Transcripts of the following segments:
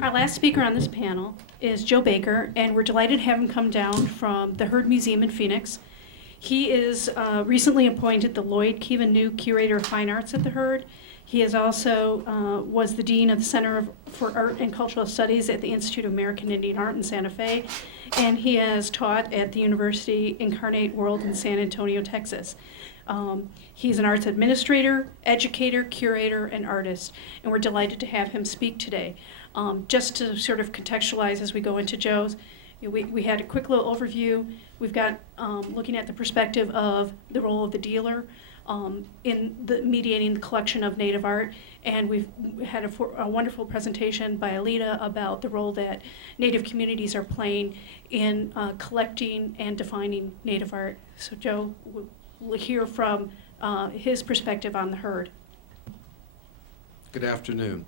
Our last speaker on this panel is Joe Baker, and we're delighted to have him come down from the Heard Museum in Phoenix. He is recently appointed the Lloyd Keevan New Curator of Fine Arts at the Heard. He is also was the Dean of the Center for Art and Cultural Studies at the Institute of American Indian Art in Santa Fe, and he has taught at the University Incarnate World in San Antonio, Texas. He's an arts administrator, educator, curator, and artist, and we're delighted to have him speak today. Just to sort of contextualize as we go into Joe's, we had a quick little overview. We've got looking at the perspective of the role of the dealer in the mediating the collection of Native art, and we've had a wonderful presentation by Alita about the role that Native communities are playing in collecting and defining Native art. So Joe, we'll hear from his perspective on the Heard. Good afternoon.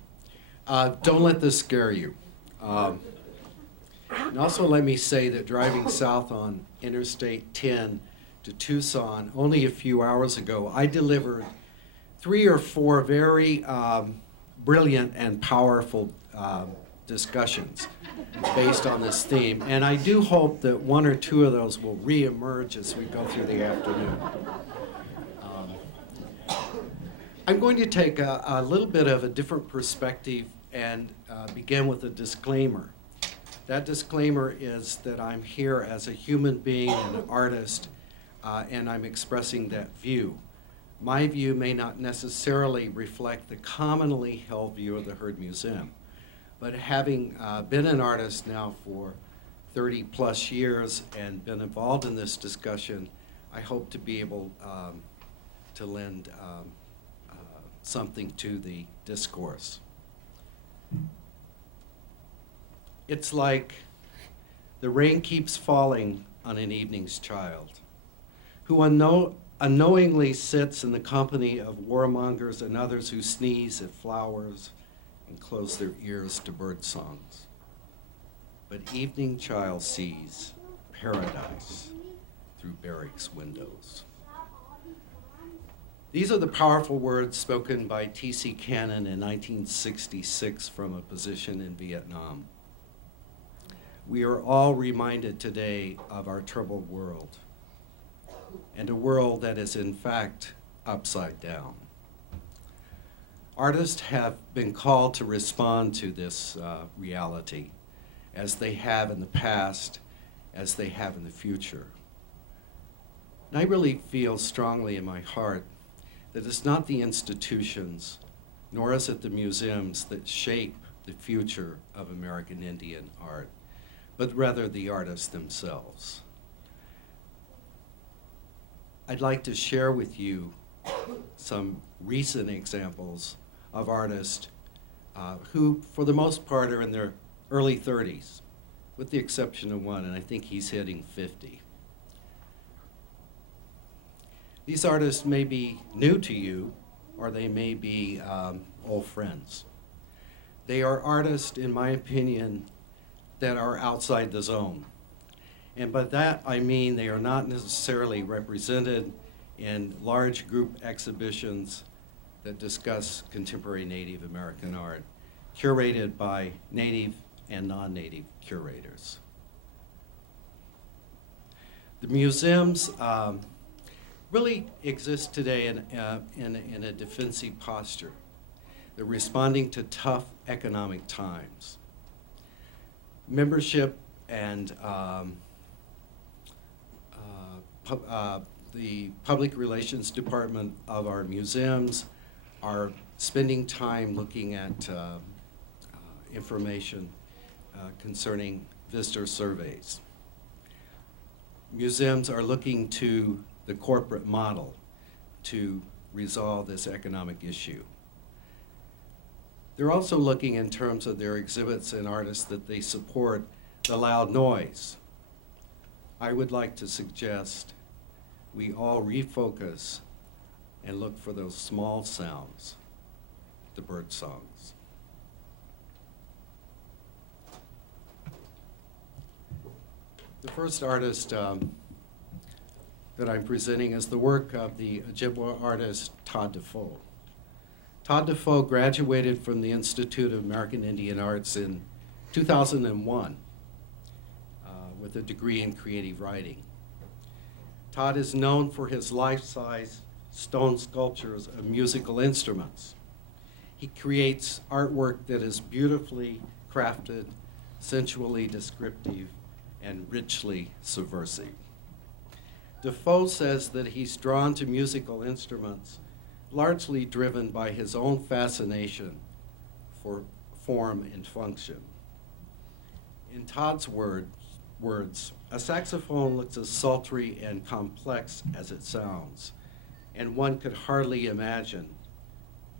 Don't let this scare you. And also let me say that driving south on Interstate 10 to Tucson only a few hours ago, I delivered 3 or 4 very brilliant and powerful discussions based on this theme. And I do hope that 1 or 2 of those will reemerge as we go through the afternoon. I'm going to take a little bit of a different perspective and begin with a disclaimer. That disclaimer is that I'm here as a human being and an artist, and I'm expressing that view. My view may not necessarily reflect the commonly held view of the Heard Museum, but having been an artist now for 30 plus years and been involved in this discussion, I hope to be able to lend something to the discourse. It's like the rain keeps falling on an evening's child, who unknowingly sits in the company of warmongers and others who sneeze at flowers and close their ears to bird songs. But evening child sees paradise through barracks windows. These are the powerful words spoken by T.C. Cannon in 1966 from a position in Vietnam. We are all reminded today of our troubled world, and a world that is in fact upside down. Artists have been called to respond to this reality, as they have in the past, as they have in the future. And I really feel strongly in my heart that it's not the institutions, nor is it the museums that shape the future of American Indian art, but rather the artists themselves. I'd like to share with you some recent examples of artists who, for the most part, are in their early 30s, with the exception of one, and I think he's hitting 50. These artists may be new to you, or they may be old friends. They are artists, in my opinion, that are outside the zone. And by that I mean they are not necessarily represented in large group exhibitions that discuss contemporary Native American art, curated by Native and non-Native curators. The museums really exist today in a defensive posture. They're responding to tough economic times. Membership and the public relations department of our museums are spending time looking at information concerning visitor surveys. Museums are looking to the corporate model to resolve this economic issue. They're also looking in terms of their exhibits and artists that they support the loud noise. I would like to suggest we all refocus and look for those small sounds, the bird songs. The first artist that I'm presenting is the work of the Ojibwa artist Todd Defoe. Todd Defoe graduated from the Institute of American Indian Arts in 2001 with a degree in creative writing. Todd is known for his life-size stone sculptures of musical instruments. He creates artwork that is beautifully crafted, sensually descriptive, and richly subversive. Defoe says that he's drawn to musical instruments largely driven by his own fascination for form and function. In Todd's words, a saxophone looks as sultry and complex as it sounds, and one could hardly imagine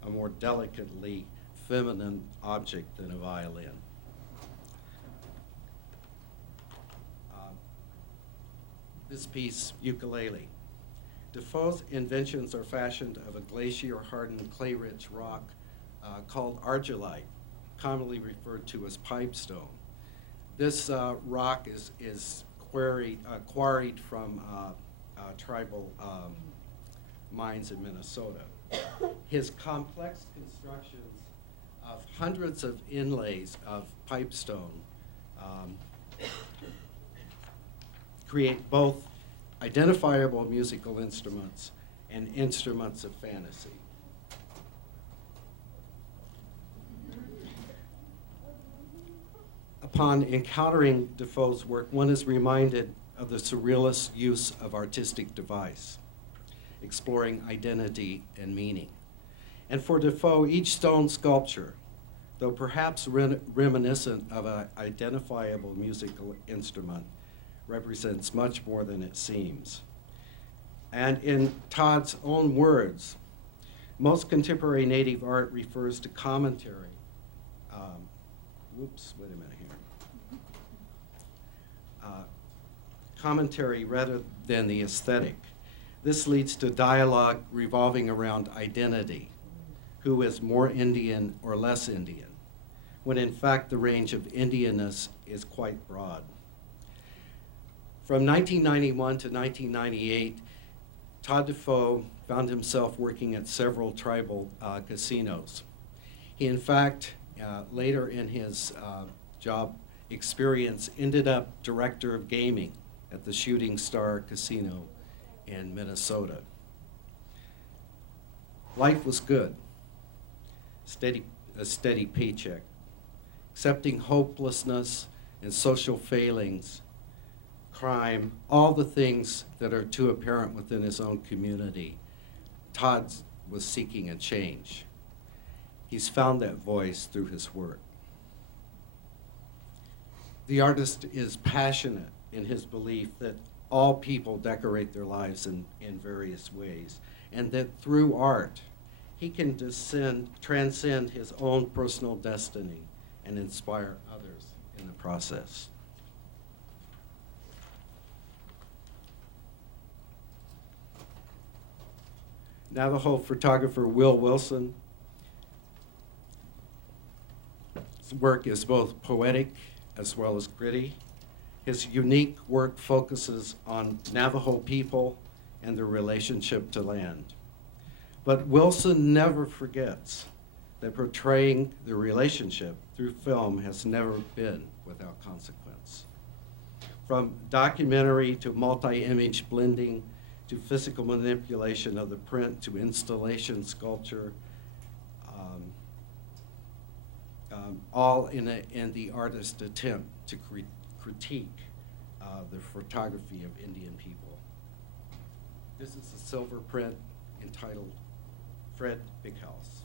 a more delicately feminine object than a violin. This piece, Ukulele. Defoe's inventions are fashioned of a glacier-hardened clay-rich rock called argillite, commonly referred to as pipestone. This rock is quarried from tribal mines in Minnesota. His complex constructions of hundreds of inlays of pipestone create both identifiable musical instruments and instruments of fantasy. Upon encountering Defoe's work, one is reminded of the surrealist use of artistic device, exploring identity and meaning. And for Defoe, each stone sculpture, though perhaps reminiscent of an identifiable musical instrument, represents much more than it seems. And in Todd's own words, most contemporary native art refers to commentary. Commentary rather than the aesthetic. This leads to dialogue revolving around identity, who is more Indian or less Indian, when in fact the range of Indianness is quite broad. From 1991 to 1998, Todd Defoe found himself working at several tribal casinos. He, in fact, later in his job experience, ended up director of gaming at the Shooting Star Casino in Minnesota. Life was good, a steady paycheck. Accepting hopelessness and social failings, crime, all the things that are too apparent within his own community, Todd was seeking a change. He's found that voice through his work. The artist is passionate in his belief that all people decorate their lives in various ways, and that through art, he can transcend his own personal destiny and inspire others in the process. Navajo photographer Will Wilson. His work is both poetic as well as gritty. His unique work focuses on Navajo people and their relationship to land. But Wilson never forgets that portraying the relationship through film has never been without consequence. From documentary to multi-image blending, to physical manipulation of the print, to installation sculpture, all in the artist's attempt to critique the photography of Indian people. This is a silver print entitled Fred Big House.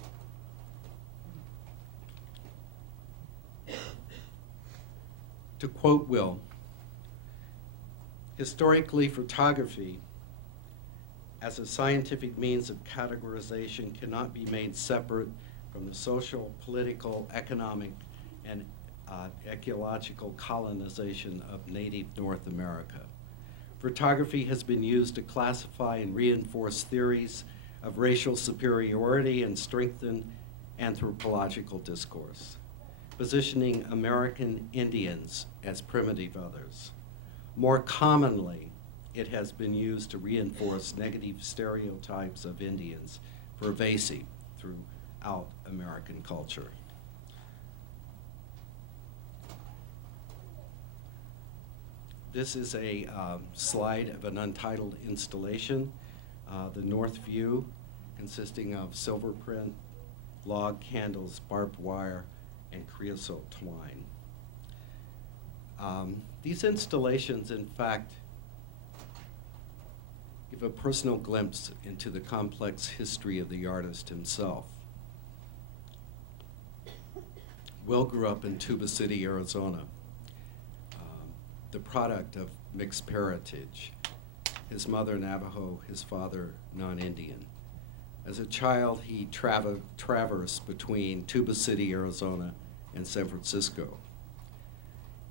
To quote Will, historically, photography as a scientific means of categorization cannot be made separate from the social, political, economic, and ecological colonization of native North America. Photography has been used to classify and reinforce theories of racial superiority and strengthen anthropological discourse, positioning American Indians as primitive others. More commonly, it has been used to reinforce negative stereotypes of Indians, pervasive throughout American culture. This is a slide of an untitled installation, the north view, consisting of silver print, log candles, barbed wire, and creosote twine. These installations, in fact, give a personal glimpse into the complex history of the artist himself. Will grew up in Tuba City, Arizona, the product of mixed parentage. His mother Navajo, his father non-Indian. As a child, he traversed between Tuba City, Arizona, and San Francisco.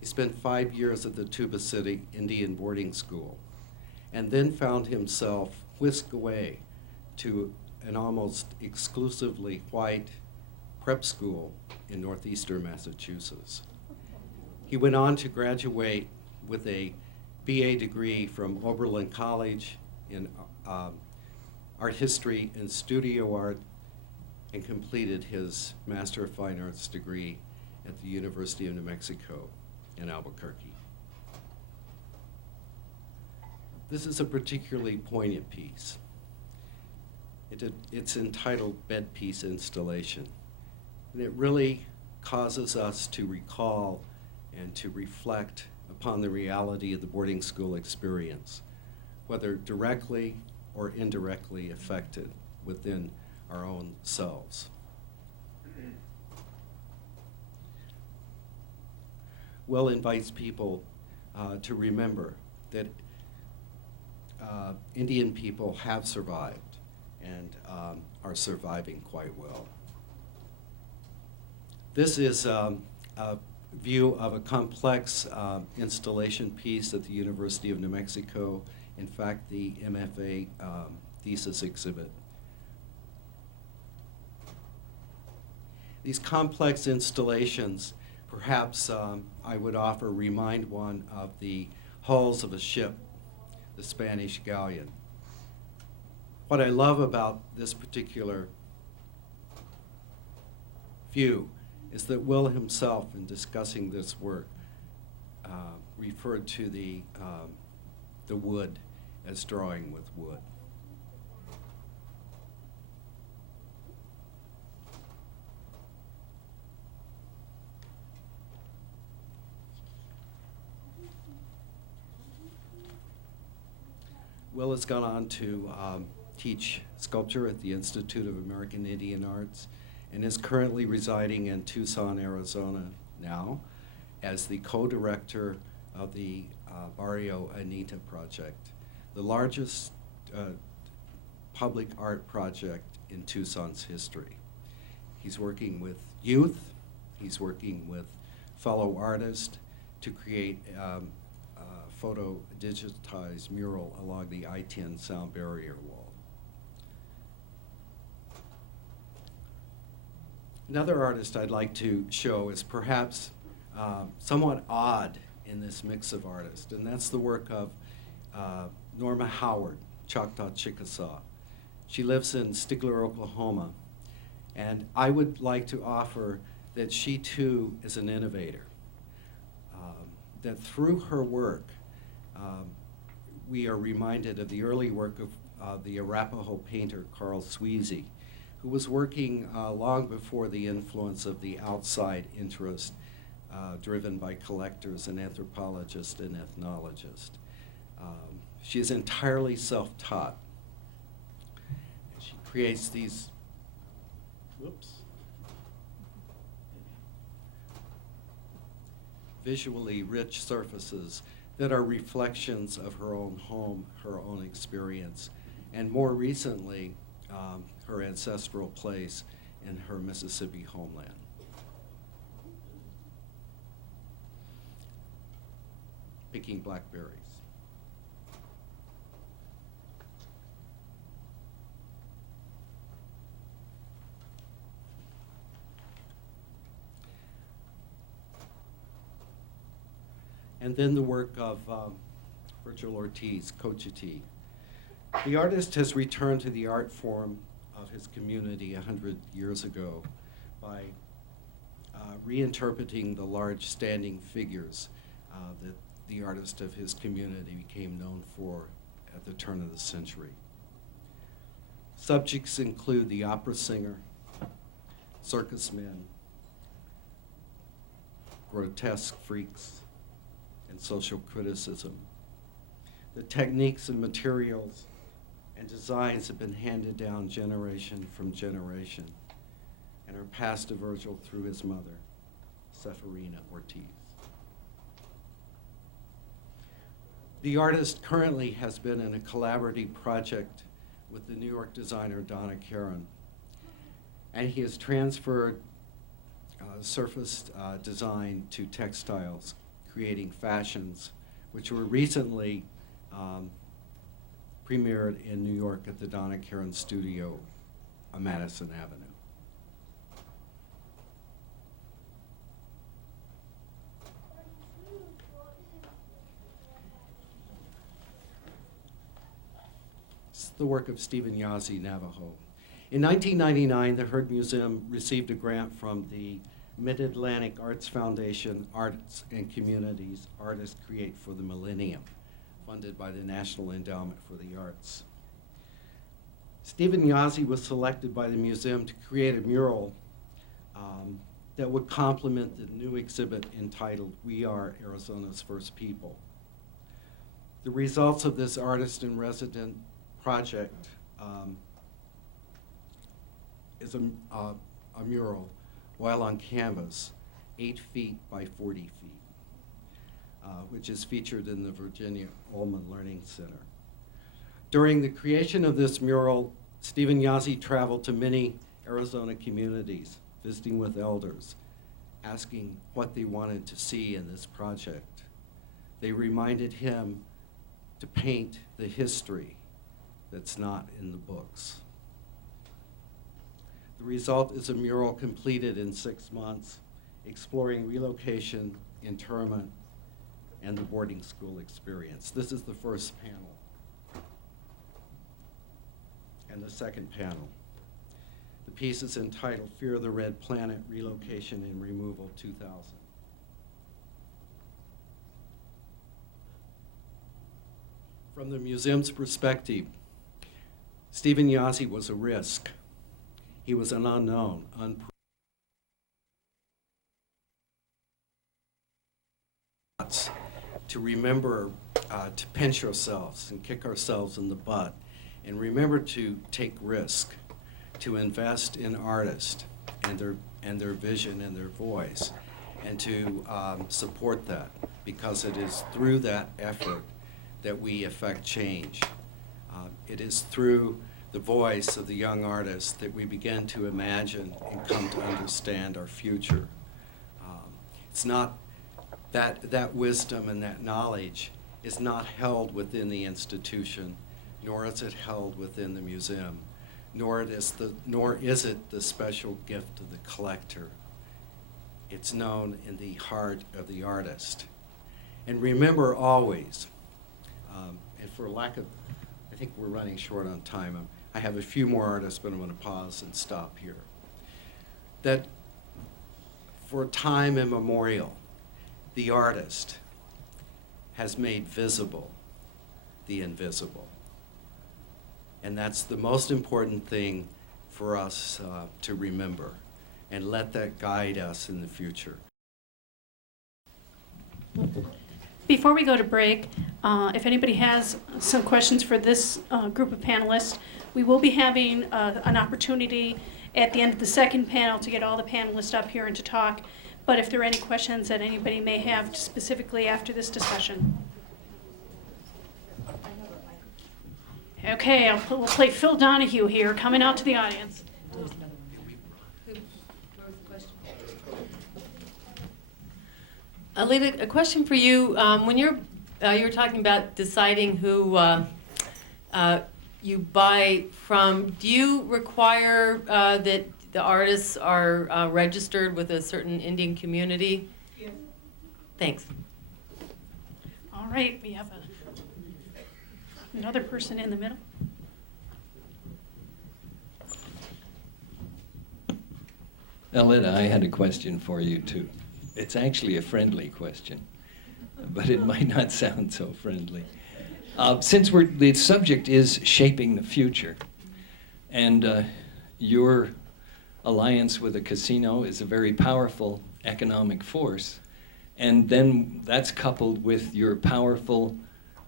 He spent 5 years at the Tuba City Indian boarding school, and then found himself whisked away to an almost exclusively white prep school in northeastern Massachusetts. He went on to graduate with a BA degree from Oberlin College in art history and studio art, and completed his Master of Fine Arts degree at the University of New Mexico in Albuquerque. This is a particularly poignant piece. It's entitled Bed Piece Installation, and it really causes us to recall and to reflect upon the reality of the boarding school experience, whether directly or indirectly affected within our own selves. Will invites people to remember that Indian people have survived and are surviving quite well. This is a view of a complex installation piece at the University of New Mexico. In fact, the MFA thesis exhibit. These complex installations, perhaps I would offer, remind one of the hulls of a ship, the Spanish galleon. What I love about this particular view is that Will himself, in discussing this work, referred to the wood as drawing with wood. Will has gone on to teach sculpture at the Institute of American Indian Arts and is currently residing in Tucson, Arizona now as the co-director of the Barrio Anita project, the largest public art project in Tucson's history. He's working with youth, he's working with fellow artists to create photo digitized mural along the I-10 sound barrier wall. Another artist I'd like to show is perhaps somewhat odd in this mix of artists, and that's the work of Norma Howard, Choctaw Chickasaw. She lives in Stigler, Oklahoma, and I would like to offer that she too is an innovator, that through her work, we are reminded of the early work of the Arapaho painter Carl Sweezy, who was working long before the influence of the outside interest driven by collectors and anthropologists and ethnologists. She is entirely self-taught. She creates these, visually rich surfaces that are reflections of her own home, her own experience, and more recently, her ancestral place in her Mississippi homeland. Picking blackberries. And then the work of Virgil Ortiz, Cochiti. The artist has returned to the art form of his community 100 years ago by reinterpreting the large standing figures that the artist of his community became known for at the turn of the century. Subjects include the opera singer, circus men, grotesque freaks, and social criticism. The techniques and materials and designs have been handed down generation from generation and are passed to Virgil through his mother, Virgil Ortiz. The artist currently has been in a collaborative project with the New York designer Donna Karan, and he has transferred surface design to textiles, creating fashions which were recently premiered in New York at the Donna Karan studio on Madison Avenue. This is the work of Stephen Yazzie, Navajo. In 1999, the Heard Museum received a grant from the Mid-Atlantic Arts Foundation, Arts and Communities, Artists Create for the Millennium, funded by the National Endowment for the Arts. Stephen Yazzie was selected by the museum to create a mural that would complement the new exhibit entitled "We Are Arizona's First People." The results of this artist-in-resident project is a mural, while on canvas, 8 feet by 40 feet, which is featured in the Virginia Ullman Learning Center. During the creation of this mural, Stephen Yazzie traveled to many Arizona communities, visiting with elders, asking what they wanted to see in this project. They reminded him to paint the history that's not in the books. The result is a mural completed in 6 months, exploring relocation, internment, and the boarding school experience. This is the first panel. And the second panel. The piece is entitled "Fear of the Red Planet, Relocation and Removal 2000." From the museum's perspective, Stephen Yazzie was a risk. He was an unknown, to remember to pinch ourselves and kick ourselves in the butt, and remember to take risk, to invest in artists and their vision and their voice, and to support that, because it is through that effort that we affect change. It is through the voice of the young artists that we begin to imagine and come to understand our future. It's not that wisdom and that knowledge is not held within the institution, nor is it held within the museum, nor is it the special gift of the collector. It's known in the heart of the artist. And remember always, and for lack of, I think we're running short on time. I have a few more artists, but I'm going to pause and stop here. That for time immemorial, the artist has made visible the invisible. And that's the most important thing for us to remember, and let that guide us in the future. Before we go to break, if anybody has some questions for this group of panelists, we will be having an opportunity at the end of the second panel to get all the panelists up here and to talk. But if there are any questions that anybody may have specifically after this discussion. Okay, we'll play Phil Donahue here, coming out to the audience. Alita, a question for you. When you were talking about deciding who you buy from, do you require that the artists are registered with a certain Indian community? Yes. Thanks. All right, we have another person in the middle. Alita, I had a question for you too. It's actually a friendly question. but it might not sound so friendly. Since the subject is shaping the future, and your alliance with a casino is a very powerful economic force, and then that's coupled with your powerful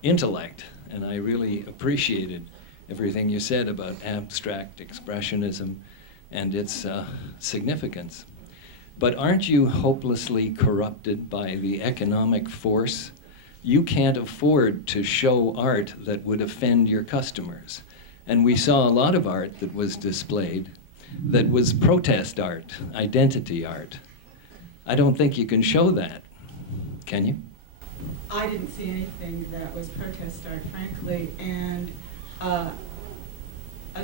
intellect, and I really appreciated everything you said about abstract expressionism and its significance. But aren't you hopelessly corrupted by the economic force? You can't afford to show art that would offend your customers. And we saw a lot of art that was displayed that was protest art, identity art. I don't think you can show that, can you? I didn't see anything that was protest art, frankly, and a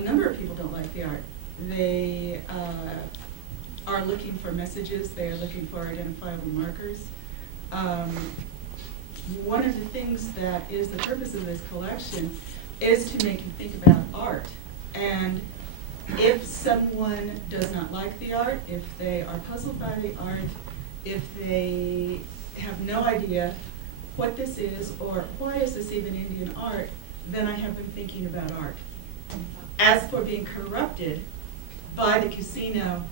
number of people don't like the art. They are looking for messages, they are looking for identifiable markers. One of the things that is the purpose of this collection is to make you think about art. And if someone does not like the art, if they are puzzled by the art, if they have no idea what this is or why is this even Indian art, then I have them thinking about art. As for being corrupted by the casino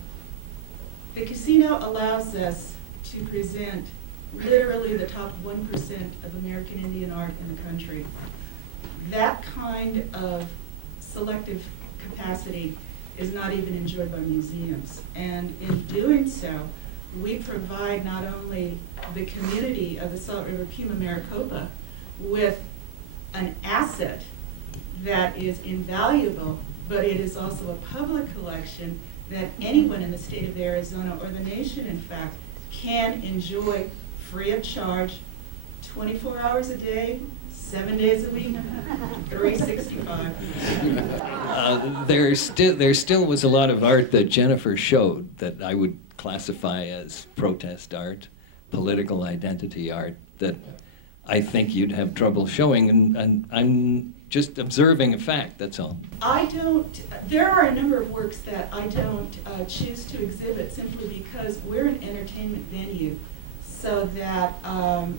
allows us to present literally the top 1% of American Indian art in the country. That kind of selective capacity is not even enjoyed by museums. And in doing so, we provide not only the community of the Salt River Pima Maricopa with an asset that is invaluable, but it is also a public collection that anyone in the state of Arizona, or the nation in fact, can enjoy free of charge, 24 hours a day, 7 days a week, 365. There still was a lot of art that Jennifer showed that I would classify as protest art, political identity art, that I think you'd have trouble showing, and I'm just observing a fact, that's all. There are a number of works that I don't choose to exhibit simply because we're an entertainment venue, so that I'm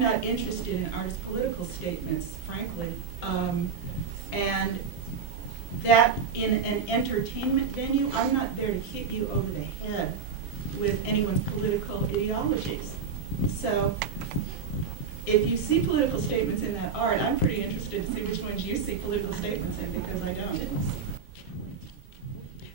not interested in artists' political statements, frankly. And that in an entertainment venue, I'm not there to hit you over the head with anyone's political ideologies. So if you see political statements in that art, I'm pretty interested to see which ones you see political statements in, because I don't.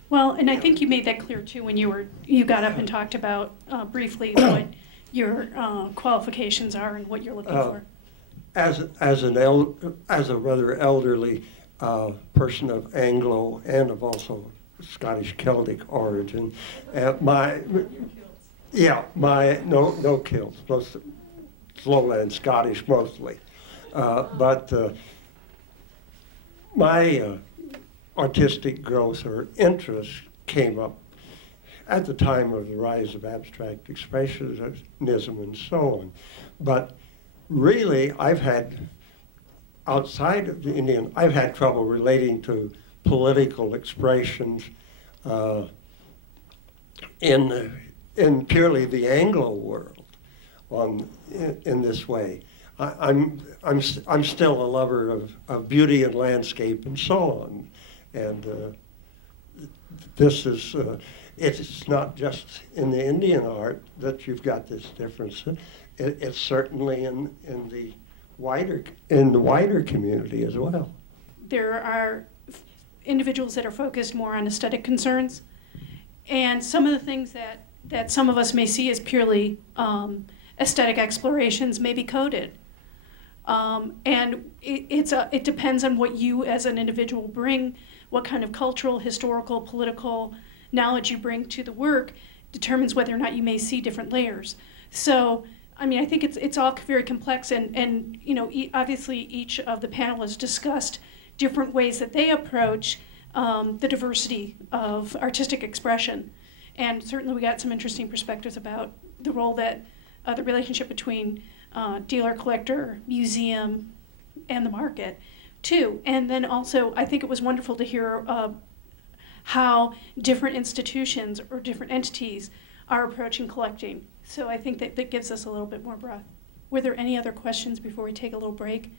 Well, and I think you made that clear too when you got up and talked about briefly what your qualifications are and what you're looking for. As a rather elderly person of Anglo and of also Scottish Celtic origin, no kilts, most lowland Scottish mostly, but my artistic growth or interest came up at the time of the rise of abstract expressionism and so on. But really, outside of the Indian, I've had trouble relating to political expressions in purely the Anglo world in this way. I'm still a lover of beauty and landscape and so on, and this is it's not just in the Indian art that you've got this difference. It's certainly in the wider community as well. There are individuals that are focused more on aesthetic concerns, and some of the things that some of us may see as purely aesthetic explorations may be coded. And it depends on what you as an individual bring, what kind of cultural, historical, political knowledge you bring to the work determines whether or not you may see different layers. So, I mean, I think it's all very complex, and you know, obviously each of the panelists discussed different ways that they approach the diversity of artistic expression. And certainly we got some interesting perspectives about the role that the relationship between dealer, collector, museum, and the market, too. And then also, I think it was wonderful to hear how different institutions or different entities are approaching collecting. So I think that gives us a little bit more breadth. Were there any other questions before we take a little break?